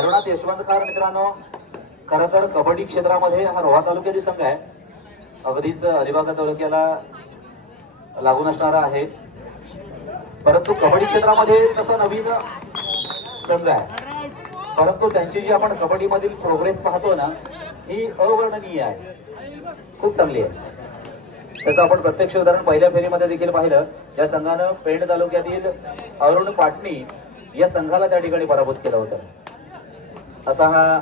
धरणात यशवंतकार मित्रांनो खर तर कबड्डी क्षेत्रामध्ये हा रोहा तालुक्यातील संघ आहे. अगदीच अलिबागा तालुक्याला लागून असणारा आहे. परंतु कबड्डी क्षेत्रामध्ये तसं नवीन संघ आहे. परंतु त्यांची जी आपण कबड्डी मधील प्रोग्रेस पाहतो ना ही अवर्णनीय आहे. खूप चांगली आहे. त्याचं आपण प्रत्यक्ष उदाहरण पहिल्या फेरीमध्ये देखील पाहिलं. या संघानं पेंड तालुक्यातील अरुण पाटणी या संघाला त्या ठिकाणी पराभूत केलं होतं. असा हा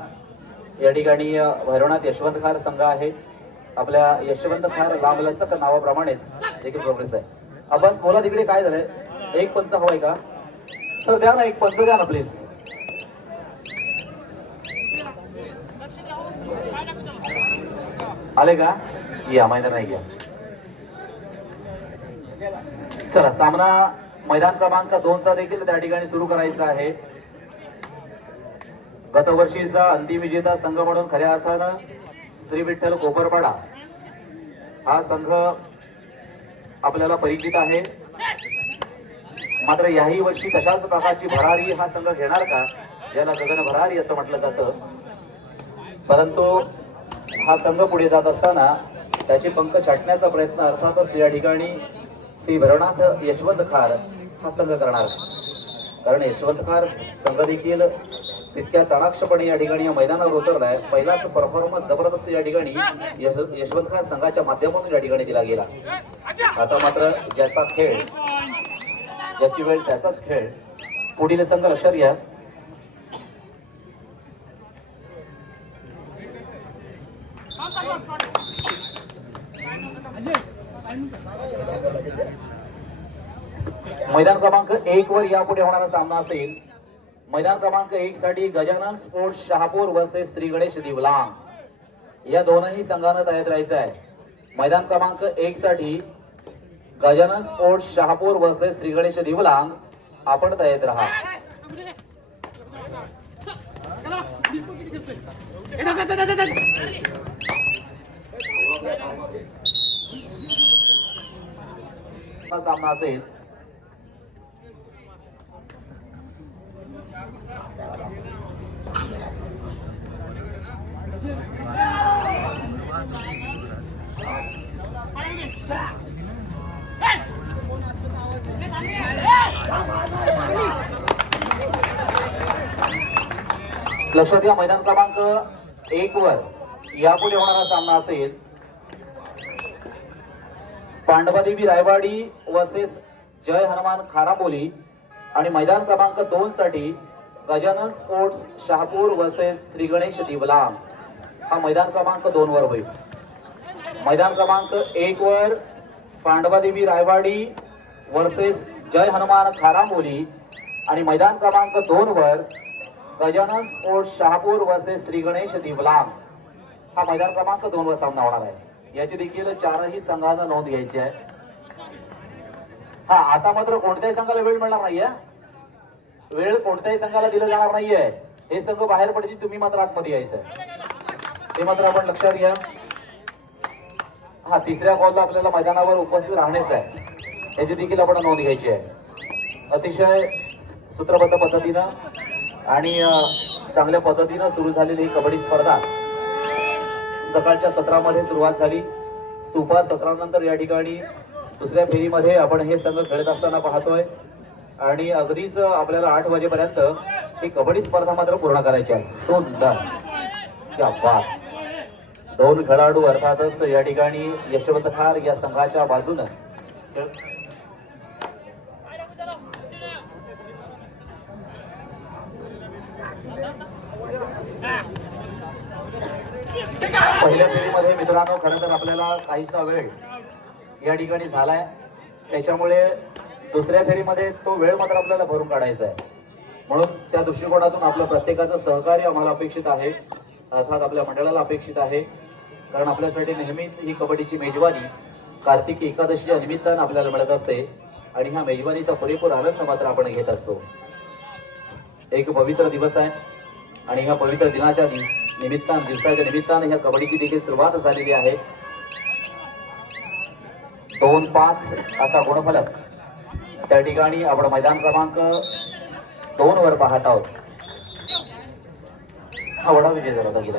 या ठिकाणी भैरवनाथ यशवंत खार संघ आहे. आपल्या यशवंत खार लांबलचक नावाप्रमाणेच देखील प्रोग्रेस आहे. अब्बास बोला तिकडे काय झालंय? एक पंच हवाय का? सर द्या ना एक पंच द्या ना प्लीज आले का? या मैदान नाही घ्या. चला सामना मैदान क्रमांक दोनचा देखील त्या ठिकाणी सुरू करायचा आहे. गतवर्षीचा अंतिम विजेता संघ म्हणून खऱ्या अर्थानं श्री विठ्ठल कोपरपाडा हा संघ आपल्याला परिचित आहे. मात्र याही वर्षी तशाच प्रकारची भरारी हा संघ घेणार का? ज्याला गगन भरारी असं म्हटलं जातं. परंतु हा संघ पुढे जात असताना त्याचे पंख छाटण्याचा प्रयत्न अर्थातच या ठिकाणी श्री भैरवनाथ यशवंत खार हा संघ करणार. कारण यशवंत खार संघ देखील तितक्या चाणाक्षपणे या ठिकाणी या मैदानावर उतरलाय. पहिलाच परफॉर्मन्स जबरदस्त या ठिकाणी यशवंत खान संघाच्या माध्यमातून या ठिकाणी दिला गेला. आता मात्र ज्याचा खेळ ज्याची वेळ त्याचाच खेळ पुढील संघ लक्षात घ्या. मैदान क्रमांक एक वर यापुढे होणारा सामना असेल. मैदान क्रमांक एक साठी गजानन स्पोर्ट्स शहापूर वर्सेस श्री गणेश दिवलांग. या दोनही संघानं तयार राहायचं आहे. मैदान क्रमांक एक साठी गजानन स्पोर्ट्स शहापूर वर्सेस श्री गणेश दिवलांग आपण तयार राहा. सामना असेल. लक्षात घ्या मैदान क्रमांक एक वर यापुढे होणारा सामना असेल पांडवादेवी रायवाडी वर्सेस जय हनुमान खाराबोली आणि मैदान क्रमांक दोन साठी गजानन स्पोर्ट्स शहापूर वर्सेस श्री गणेश दिवला हा मैदान क्रमांक दोन वर होईल. मैदान क्रमांक एक वर पांडवादेवी रायवाडी वर्सेस जय हनुमान खारामोली आणि मैदान क्रमांक दोन वर गजानन स्पोर्ट्स शहापूर वर्सेस श्री गणेश दिवलाम. हा मैदान क्रमांक दोन वर सामना होणार आहे. याची देखील चारही संघांना नोंद घ्यायची आहे. हा आता मात्र कोणत्याही संघाला वेळ मिळणार नाहीये. वेळ कोणत्याही संघाला दिलं जाणार नाहीये. हे संघ बाहेर पडतील तुम्ही मात्र आतमध्ये यायचं. ते मात्र आपण लक्षात घ्या. हा तिसऱ्या कॉलला आपल्याला मैदानावर उपस्थित राहण्याचं आहे. याची देखील आपण नोंद घ्यायची आहे. अतिशय सूत्रबद्ध पद्धतीनं आणि चांगल्या पद्धतीनं सुरू झालेली ही कबड्डी स्पर्धा सकाळच्या सत्रामध्ये सुरुवात झाली. दुपार सत्रानंतर या ठिकाणी दुसऱ्या फेरीमध्ये आपण हे संघ खेळत असताना पाहतोय. आणि अगदीच आपल्याला आठ वाजेपर्यंत ही कबड्डी स्पर्धा मात्र पूर्ण करायची आहे. सुंदर. क्या दोन खेळाडू अर्थातच या ठिकाणी यशवंत खार या संघाच्या बाजूनं. पहिल्या फेरीमध्ये मित्रांनो खरं तर आपल्याला काहीसा वेळ या ठिकाणी झालाय. त्याच्यामुळे दुसऱ्या फेरीमध्ये तो वेळ मात्र आपल्याला भरून काढायचा आहे. म्हणून त्या दृष्टिकोनातून आपलं प्रत्येकाचं सहकार्य आम्हाला अपेक्षित आहे. अर्थात आपल्या मंडळाला अपेक्षित आहे. कारण आपल्यासाठी नेहमीच ही कबड्डीची मेजवानी कार्तिकी एकादशीच्या निमित्तानं आपल्याला मिळत असते. आणि ह्या मेजवानीचा पुरेपूर आनंद मात्र आपण घेत असतो. एक पवित्र दिवस आहे. आणि ह्या पवित्र दिनाच्या निमित्तान निमित्तानं दिवसाच्या निमित्तानं ह्या कबड्डीची देखील सुरुवात झालेली आहे. दोन पाच असा गुणफलक त्या ठिकाणी आपण मैदान क्रमांक दोन वर पाहत आहोत हा वडा विजय झाला होता गेला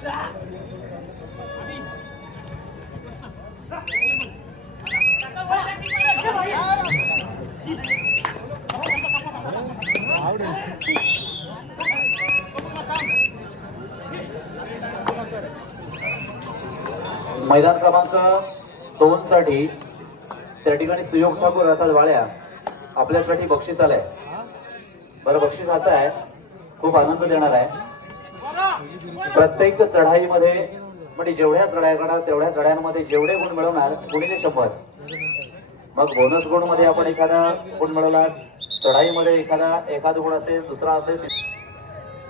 Yeah. मैदान क्रमांक दोन साठी त्या ठिकाणी सुयोग ठाकूर अर्थात वाळ्या आपल्यासाठी बक्षीस आलंय. बरं बक्षीस असं आहे. खूप आनंद देणार आहे. प्रत्येक चढाईमध्ये म्हणजे जेवढ्या चढाया करणार तेवढ्या चढायांमध्ये जेवढे गुण मिळवणार गुणिले शंभर. मग बोनस गुणमध्ये आपण एखादा गुण मिळवला चढाईमध्ये एखादा एखादा गुण असेल दुसरा असेल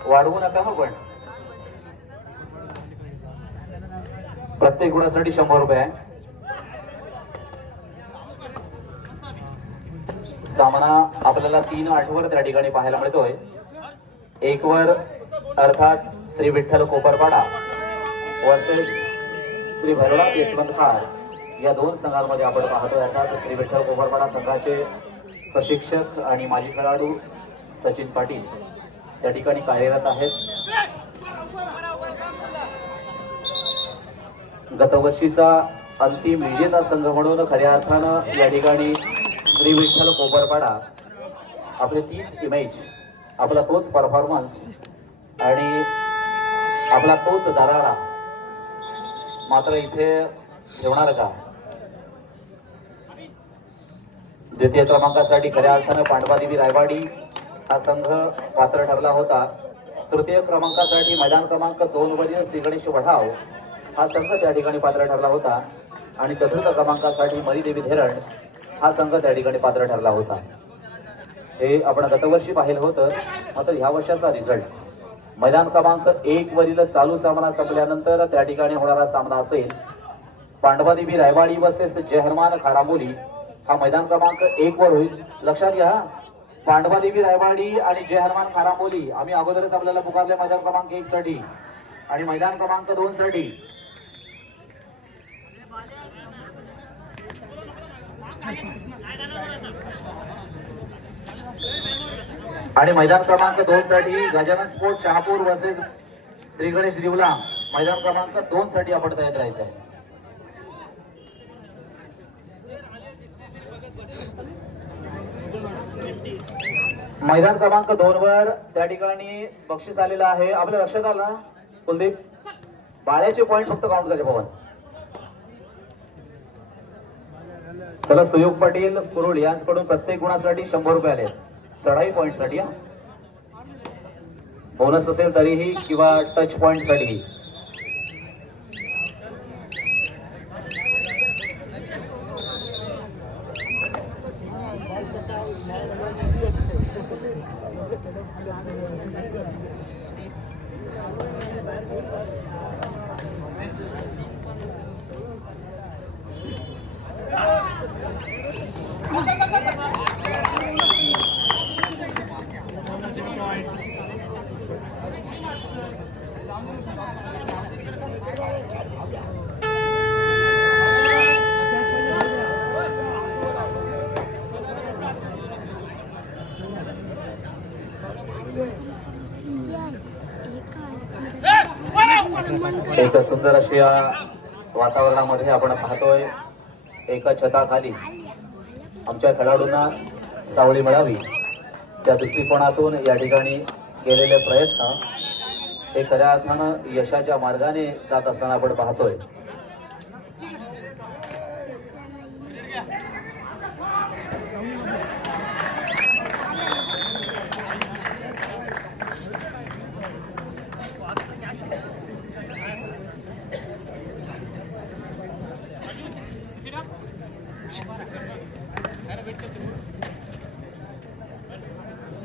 वाढवू नका मग पण. प्रत्येक गुणासाठी शंभर रुपये आहे. सामना आपल्याला तीन आठवर त्या ठिकाणी पाहायला मिळतोय. एक वर अर्थात श्री विठ्ठल कोपरपाडा वर्सेस श्री भरडा यशवंत खार या दोन संघांमध्ये आपण पाहतोय. अर्थात श्री विठ्ठल कोपरपाडा संघाचे प्रशिक्षक आणि माजी खेळाडू सचिन पाटील त्या ठिकाणी कार्यरत आहेत. गतवर्षीचा अंतिम विजेता संघ म्हणून खऱ्या अर्थानं या ठिकाणी श्री विठ्ठल कोपरपाडा आपले तीच इमेज आपला तोच परफॉर्मन्स आणि आपला तोच दरारा मात्र इथे ठेवणार का? द्वितीय क्रमांकासाठी खऱ्या अर्थानं पांडवादेवी रायवाडी हा संघ पात्र ठरला होता. तृतीय क्रमांकासाठी मैदान क्रमांक दोन वरील श्री गणेश वढाव हा संघ त्या ठिकाणी पात्र ठरला होता. आणि चतुर्थ क्रमांकासाठी मरीदेवी धेरण हा संघ त्या ठिकाणी पात्र ठरला होता. हे आपण गतवर्षी पाहिलं होतं. मात्र ह्या वर्षाचा रिझल्ट मैदान क्रमांक एक वरील चालू सामना संपल्यानंतर त्या ठिकाणी होणारा सामना असेल. पांडवादेवी रायवाडी वर्सेस जहरमान खारामोली. हा मैदान क्रमांक एक वर होईल. लक्षात घ्या पांडवादेवी रायवाडी आणि जहरमान खारामोली. आम्ही अगोदरच आपल्याला पुकारले मैदान क्रमांक एक साठी आणि मैदान क्रमांक दोन साठी आणि मैदान क्रमांक दोन साठी गजानन स्पोर्ट शहापूर वर्सेस श्री गणेश दिवला. मैदान क्रमांक दोन साठी आपण तयार राहायचं आहे. मैदान क्रमांक दोन वर त्या ठिकाणी बक्षीस आलेलं आहे. आपल्या लक्षात आलं ना कुलदीप? बाळ्याचे पॉईंट फक्त काउंट करायचे पवन त्याला सुयोग पाटील कुरुड यांच्याकडून प्रत्येक गुणासाठी शंभर रुपये आले चढाई पॉईंटसाठी हा. बोनस असेल तरीही किंवा टच पॉईंटसाठी एक सुंदर अशी या वातावरणामध्ये आपण पाहतोय. एका छताखाली आमच्या खेळाडूंना सावळी मिळावी. त्या दृष्टिकोनातून या ठिकाणी केलेले प्रयत्न हे खऱ्या अर्थानं यशाच्या मार्गाने जात असताना आपण पाहतोय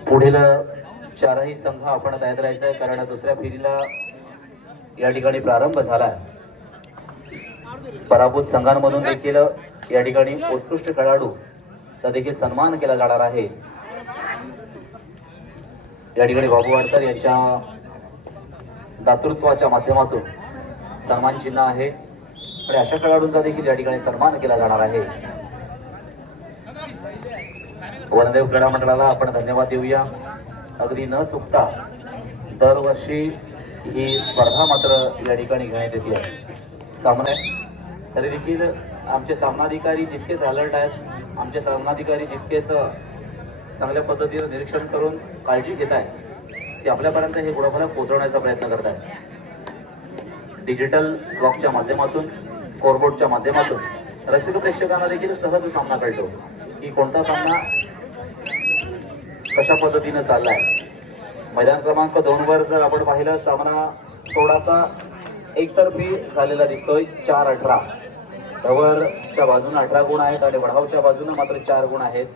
पुढील चारही संघ आपण तयार राहायचा आहे कारण दुसऱ्या फेरीला या ठिकाणी प्रारंभ झाला आहे. पराभूत संघांमधून देखील या ठिकाणी उत्कृष्ट खेळाडू चा देखील सन्मान केला जाणार आहे. या ठिकाणी बाबू वाडकर यांच्या दातृत्वाच्या माध्यमातून सन्मान चिन्ह आहे आणि अशा खेळाडूंचा देखील या ठिकाणी सन्मान केला जाणार आहे. वनदेव क्रीडा मंडळाला आपण धन्यवाद देऊया. अगदी न चुकता दरवर्षी ही स्पर्धा मात्र या ठिकाणी घेण्यात येते. आहे सामने तरी देखील आमचे सामनाधिकारी जितकेच अलर्ट आहेत आमचे सामनाधिकारी जितकेच चांगल्या पद्धतीनं निरीक्षण करून काळजी घेत आहेत ते आपल्यापर्यंत हे गुणाफला पोहोचवण्याचा प्रयत्न करत आहेत. डिजिटल ब्लॉकच्या माध्यमातून स्कोरबोर्डच्या माध्यमातून रसिक प्रेक्षकांना देखील सहज सामना कळतो की कोणता सामना कशा पद्धतीनं चाललाय? मैदान क्रमांक दोन वर जर आपण पाहिलं सामना थोडासा एकतर्फी झालेला दिसतोय चार अठरा. रवरच्या बाजूनं अठरा गुण आहेत आणि वडावच्या बाजूनं मात्र चार गुण आहेत.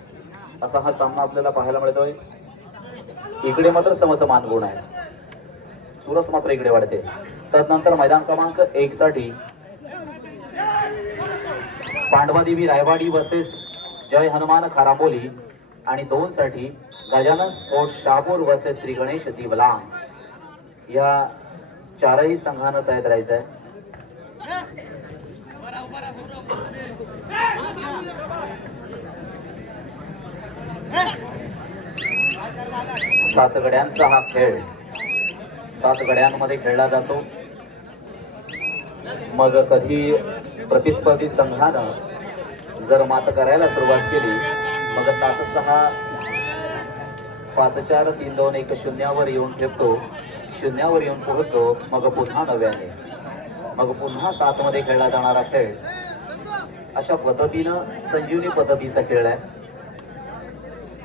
असा हा सामना आपल्याला पाहायला मिळतोय. इकडे मात्र समसमान गुण आहे चुरस मात्र इकडे वाढते. त्यानंतर मैदान क्रमांक एक साठी पांडवादेवी रायवाडी वर्सेस जय हनुमान खाराबोली आणि दोन साठी गजानन स्पोर्ट्स शापूर वर्सेस श्री गणेश दिवलांग या चारही संघानं तयार राहायचं आहे सात गड्यांचा हा खेळ. सात गड्यांमध्ये खेळला जातो. मग कधी प्रतिस्पर्धी संघानं जर मात करायला सुरुवात केली मग सात सहा पाच चार तीन दोन एक शून्यावर येऊन ठेवतो शून्यावर येऊन पोहोचतो. मग पुन्हा नव्याने. मग पुन्हा सात मध्ये खेळला जाणारा खेळ. अशा पद्धतीनं संजीवनी पद्धतीचा खेळ आहे.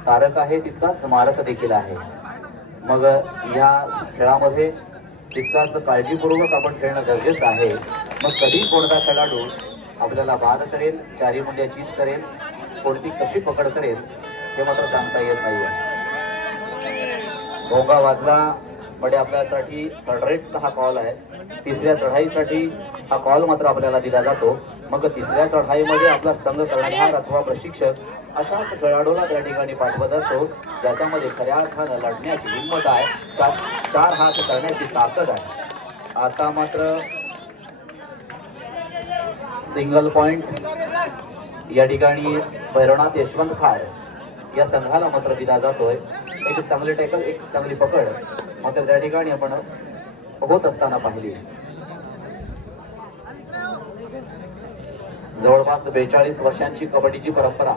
तारक आहे तितका स्मारक देखील आहे. मग या खेळामध्ये तितकाच काळजीपूर्वक आपण खेळणं गरजेचं आहे. मग कधी कोणता खेळाडू आपल्याला बाद करेल चारी मुंड्या चीज करेल कोणती कशी पकड करेल हे मात्र सांगता येत नाही आहे भोगा वाजला म्हणजे आपल्यासाठी थर्ड रेटचा हा कॉल आहे. तिसऱ्या चढाईसाठी हा कॉल मात्र आपल्याला दिला जातो. मग तिसऱ्या चढाईमध्ये आपला संघ कर्णधार अथवा प्रशिक्षक अशाच खेळाडूला त्या ठिकाणी पाठवत असतो ज्याच्यामध्ये खऱ्या अर्थानं लढण्याची हिंमत आहे. चार चार हात करण्याची ताकद आहे. आता मात्र सिंगल पॉइंट या ठिकाणी भैरवनाथ यशवंत खार या संघाला मात्र दिला जातोय. एक चांगली टेकल एक चांगली पकड. मात्र त्या ठिकाणी आपण होत असताना पाहिली. जवळपास बेचाळीस वर्षांची कबड्डीची परंपरा.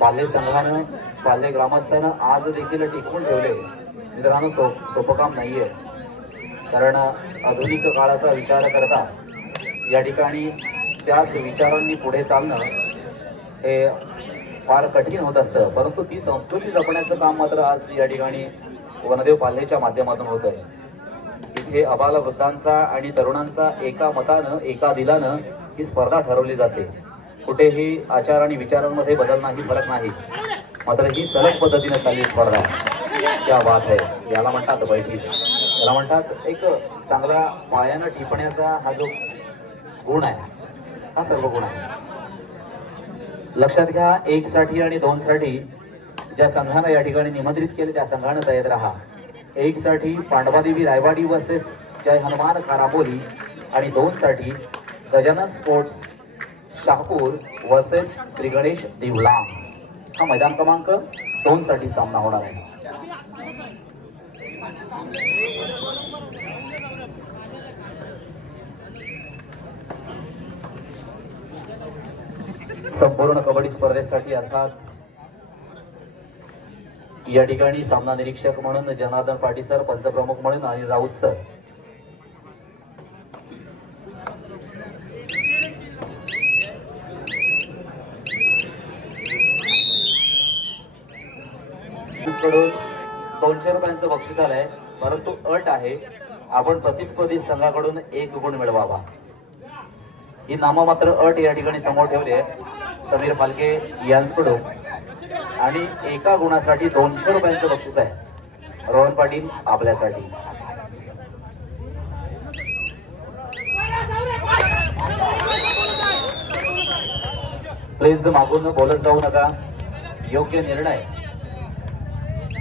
पाले संघानं पाले ग्रामस्थानं आज देखील टिकवून ठेवले. मित्रांनो सो सोपं काम नाहीये. कारण आधुनिक काळाचा विचार करता या ठिकाणी त्याच विचारांनी पुढे चालणं हे फार कठीण होत असतं. परंतु ती संस्कृती जपण्याचं काम मात्र आज या ठिकाणी वनदेव पाल्हेच्या माध्यमातून होत आहे. इथे अबाल वृद्धांचा आणि तरुणांचा एका मतानं एका दिलानं ही स्पर्धा ठरवली जाते. कुठेही आचार आणि विचारांमध्ये बदल नाही फरक नाही. मात्र ही सलग पद्धतीने चालली स्पर्धा. त्या बात आहे याला म्हणतात बैठी याला म्हणतात एक चांगला पायानं ठिपण्याचा हा जो गुण आहे हा सर्व गुण आहे. लक्षात घ्या एक साठी आणि दोन साठी ज्या संघानं या ठिकाणी निमंत्रित केले त्या संघानं तयार राहा. एक साठी पांडवादेवी रायवाडी वर्सेस जय हनुमान काराबोली आणि दोन साठी गजानन स्पोर्ट्स शाहपूर वर्सेस श्री गणेश दिवलांग हा मैदान क्रमांक दोन साठी सामना होणार आहे. संपूर्ण कबड्डी स्पर्धेसाठी अर्थात या ठिकाणी सामना निरीक्षक म्हणून जनार्दन पाटील सर पंचप्रमुख म्हणून आणि राऊत सर. कडून दोनशे रुपयांचं बक्षीस आलंय परंतु अट आहे आपण प्रतिस्पर्धी संघाकडून एक गुण मिळवावा. ही नाममात्र अट या ठिकाणी समोर ठेवली आहे. समीर फालके यांकडून. आणि एका गुणासाठी दोनशे रुपयांचं बक्षीस आहे. रोहन पाटील आपल्यासाठी. प्लीज मागून बोलत जाऊ नका. योग्य निर्णय.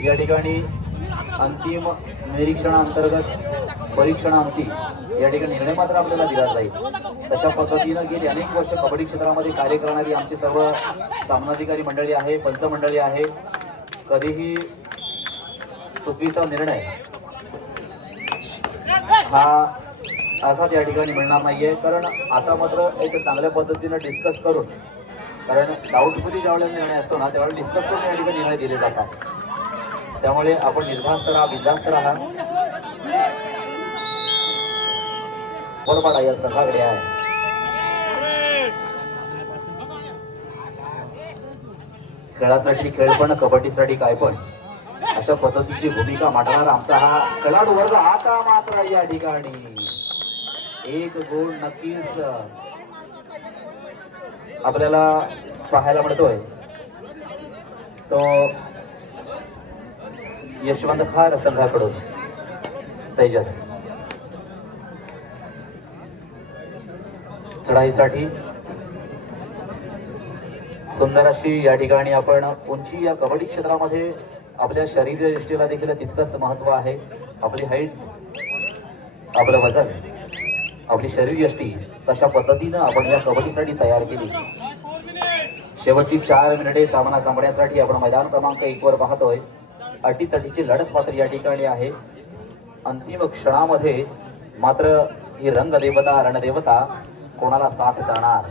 या ठिकाणी अंतिम निरीक्षणाअंतर्गत परीक्षणांती या ठिकाणी निर्णय मात्र आपल्याला दिला जाईल. तशा पद्धतीनं गेली अनेक वर्ष कबड्डी क्षेत्रामध्ये कार्य करणारी आमची सर्व सामनाधिकारी मंडळी आहे पंच मंडळी आहे. कधीही चुकीचा निर्णय हा अर्थात या ठिकाणी मिळणार नाहीये. कारण आता मात्र एक चांगल्या पद्धतीनं डिस्कस करून कारण डाऊटफुली ज्यावेळेला निर्णय असतो ना त्यावेळेला डिस्कस करून या ठिकाणी निर्णय दिले जातात. त्यामुळे आपण निर्धास्त राहा बिंदास्त राहा बरोबर या संघाकडे आहे. खेळासाठी खेळ पण कबड्डीसाठी काय पण अशा पद्धतीची भूमिका मांडणारा आमचा हा खेळाडू वर्ग आता मात्र या ठिकाणी. एक गोल नक्कीच आपल्याला पाहायला मिळतोय. तो यशवंत खार संघाकडून. तेजस. चढाईसाठी. सुंदर अशी या ठिकाणी आपण उंची या कबड्डी क्षेत्रामध्ये आपल्या शरीर दृष्टीला देखील तितकंच महत्त्व आहे. आपली हाईट आपलं वजन आपली शरीर यष्टी तशा पद्धतीनं आपण या कबड्डीसाठी तयार केली. शेवटची चार मिनिटे सामना संपण्यासाठी आपण मैदान क्रमांक एक वर पाहतोय. अटीतटीची लढत मात्र या ठिकाणी आहे. अंतिम क्षणामध्ये मात्र ही रंगदेवता रणदेवता कोणाला साथ जाणार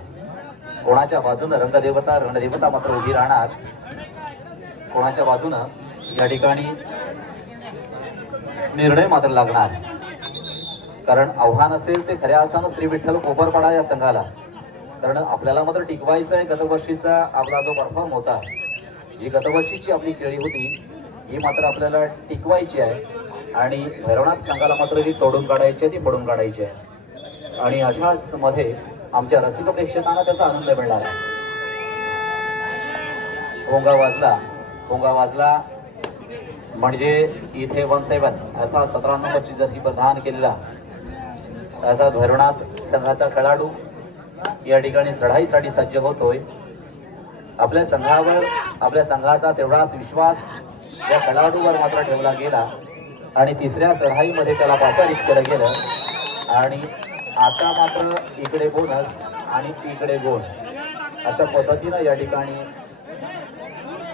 कोणाच्या बाजूनं रंगदेवता रणदेवता मात्र उभी राहणार? कोणाच्या बाजूनं या ठिकाणी निर्णय मात्र लागणार? कारण आव्हान असेल ते खऱ्या अर्थानं श्री विठ्ठल कोपरपाडा या संघाला. कारण आपल्याला मात्र टिकवायचं आहे गतवर्षीचा आपला जो परफॉर्म होता जी गतवर्षीची आपली खेळी होती ही मात्र आपल्याला टिकवायची आहे. आणि भैरवनाथ संघाला मात्र ती तोडून काढायची आहे ती पडून काढायची आहे. आणि अशाच मध्ये आमच्या रसिक प्रेक्षकांना त्याचा आनंद मिळणार आहे. भोंगा वाजला भोंगा वाजला म्हणजे इथे वन सेवन असा सतरा नंबरची जशी प्रधान केलेला असा भैरवनाथ संघाचा खेळाडू या ठिकाणी चढाईसाठी सज्ज होतोय. आपल्या संघावर आपल्या संघाचा तेवढाच विश्वास या खेळाडूवर मात्र ठेवला गेला आणि तिसऱ्या चढाईमध्ये त्याला पाचारित केलं. गेलं आणि आता मात्र इकडे बोनस आणि इकडे गोल अशा पद्धतीनं या ठिकाणी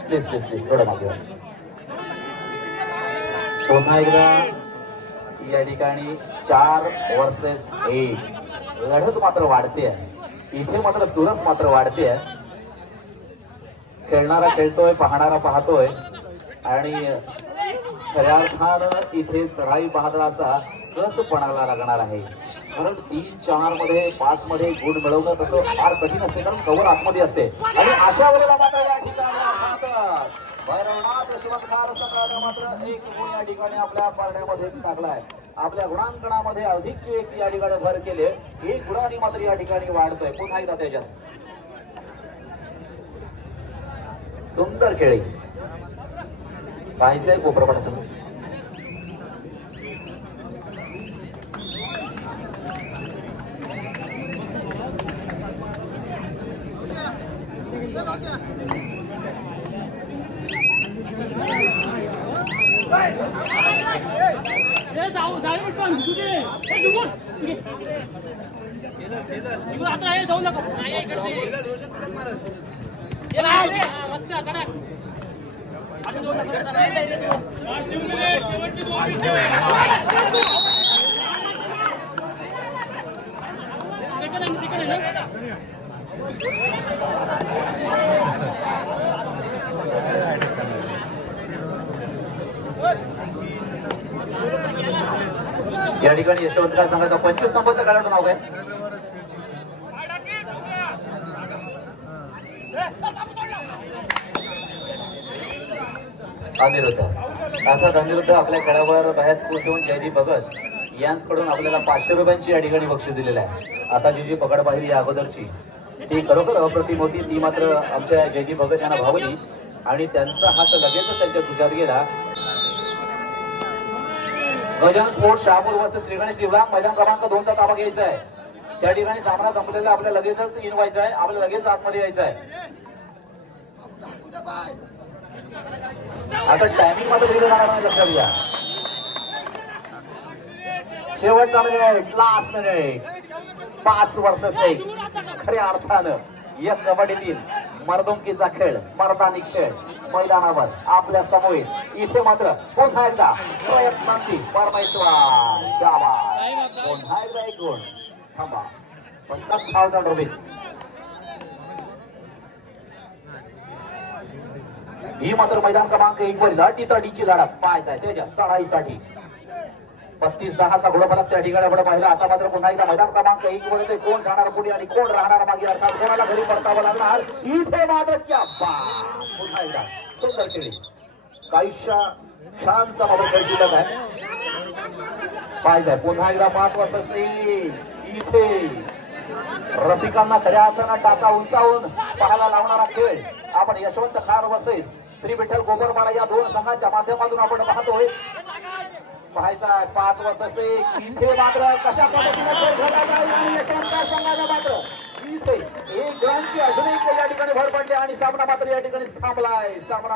प्लीज प्लीज प्लीज थोडं मागे पुन्हा एकदा या ठिकाणी चार वर्सेस एक लढत मात्र वाढते इथे मात्र चुरस मात्र वाढते खेळणारा खेळतोय पाहणारा पाहतोय. आणि खऱ्या अर्थानं इथे चढाई बहादराचा कस पणाला लागणार आहे? कारण तीन चारमध्ये पाच मध्ये गुण मिळवणं तसं फार कठीण असते कारण कवर आतमध्ये असते. आणि अशा वेळेला मात्र या ठिकाणी मात्र एक गुण या ठिकाणी आपल्या पारण्यामध्ये टाकलाय. आपल्या गुणांकनामध्ये अधिकची एक या ठिकाणी भर केले. एक गुणांनी मात्र या ठिकाणी वाढतोय. पुन्हा एकदा त्याच्यात. सुंदर खेळी. काहीच आहे संघ जाऊ पण हे आहे जाऊ नका नाही इकडचे ये ना मस्त कडा आता जाऊ नका शेवटची दोन सेकंड आहे सेकंड आहे ना या ठिकाणी यशवंतराव संघाचा पंचवीस नंबरचा खेळाडू नाव आहे अनिरुद्ध अर्थात अनिरुद्ध आपल्या घरावर बाहेर पोहोचवून जयदीप भगत यांकडून आपल्याला पाचशे रुपयांची या ठिकाणी बक्षीस दिलेलं आहे. आता जी जी पकड पाहिली या अगोदरची ती खरोखर अप्रतिम होती. ती मात्र आमच्या जयदीप भगत यांना भावली आणि त्यांचा हात लगेचच त्यांच्या तुझ्यात गेला. गजानन स्पोर्ट शहापूर वस्त श्रीगणेश दिवलांग मैदान क्रमांक दोनचा ताबा घ्यायचा आहे. त्या ठिकाणी सामना संपलेला आपल्या लगेचच इन व्हायचा आहे. आपल्या लगेच आतमध्ये यायचं आहे. आता टायमिंगमध्ये दिलं जाणार नाही लक्षात घ्या. शेवटचा मिनिट लास्ट मिनिट पाच वर्षाचे खऱ्या अर्थानं या कबड्डीतील मर्दुंकीचा खेळ मर्दानी खेळ मैदानावर आपल्यासमोर. इथे मात्र पुन्हा एकदा प्रयत्नांची परमेश्वर. पुन्हा एकदा एक गुण थांबा. पन्नास थाउजंड रुपीज ही मात्र मैदान क्रमांक एक वर लाटी ताटीची लढत. पाहायचा आहे त्याच्या चढाईसाठी. बत्तीस दहाचा घोडफलक त्या ठिकाणी आपण पाहिला. आता मात्र पुन्हा एकदा मैदान क्रमांक एक वर ते कोण जाणार पुढे आणि कोण राहणार मागे? अर्थात कोणाला घरी परतावं लागणार? इथे मात्र क्या पुन्हा एकदा सुंदर खेळी. काहीशा शांत बाबा आहे पाहिजे पुन्हा एकदा महत्वाचं सीन इथे. रसिकांना खऱ्या अर्थानं टाका उंचावून पाहायला लावणारा खेळ. आपण यशवंत खार वसईत श्री विठ्ठल गोबरमाळा या दोन संघांच्या माध्यमातून आपण पाहतोय. पाहायचा आहे पाच वर्षाचे इथे मात्र कशा पद्धतीने मात्र इथे एक ग्रांची अजूनही या ठिकाणी भर पडली आणि सामना मात्र या ठिकाणी थांबलाय. सामना